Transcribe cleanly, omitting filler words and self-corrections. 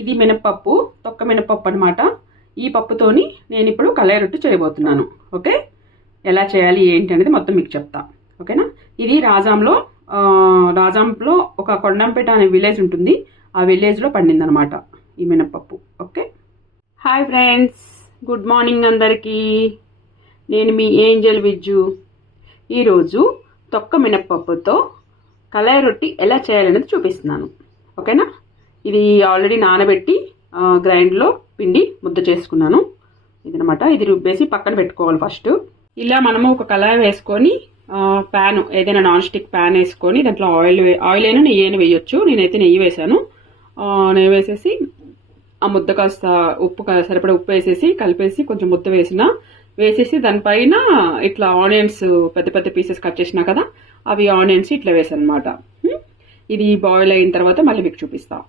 ఇది మినపప్పు, తొక్క మినపప్పు అనమాట. ఈ పప్పుతోని నేను ఇప్పుడు కళాయి రొట్టె చేయబోతున్నాను. ఓకే, ఎలా చేయాలి ఏంటి అనేది మొత్తం మీకు చెప్తా. ఓకేనా. ఇది రాజాంలో ఒక కొండంపేట అనే విలేజ్ ఉంటుంది. ఆ విలేజ్లో పండిందనమాట ఈ మినపప్పు. Okay, hi friends, good morning అందరికీ. నేను మీ ఏంజల్ విజ్జు. ఈరోజు తొక్క మినపప్పుతో కళాయి రొట్టి ఎలా చేయాలనేది చూపిస్తున్నాను. ఓకేనా. ఇది ఆల్రెడీ నానబెట్టి గ్రైండ్లో పిండి ముద్ద చేసుకున్నాను. ఇదనమాట. ఇది రుబ్బేసి పక్కన పెట్టుకోవాలి. ఫస్ట్ ఇలా మనము ఒక కళాయి వేసుకొని ప్యాన్, ఏదైనా నాన్ స్టిక్ ప్యాన్ వేసుకొని దాంట్లో ఆయిల్ అయినా నెయ్యి అయినా వేయొచ్చు. నేనైతే నెయ్యి వేసాను. నెయ్యి వేసేసి ఆ ముద్ద కాస్త సరిపడా ఉప్పు వేసేసి కలిపేసి కొంచెం ముద్ద వేసేసి దానిపైన ఇట్లా ఆనియన్స్ పెద్ద పెద్ద పీసెస్ కట్ చేసినా కదా, అవి ఆనియన్స్ ఇట్లా వేసాను అనమాట. ఇది బాయిల్ అయిన తర్వాత మళ్ళీ మీకు చూపిస్తాను.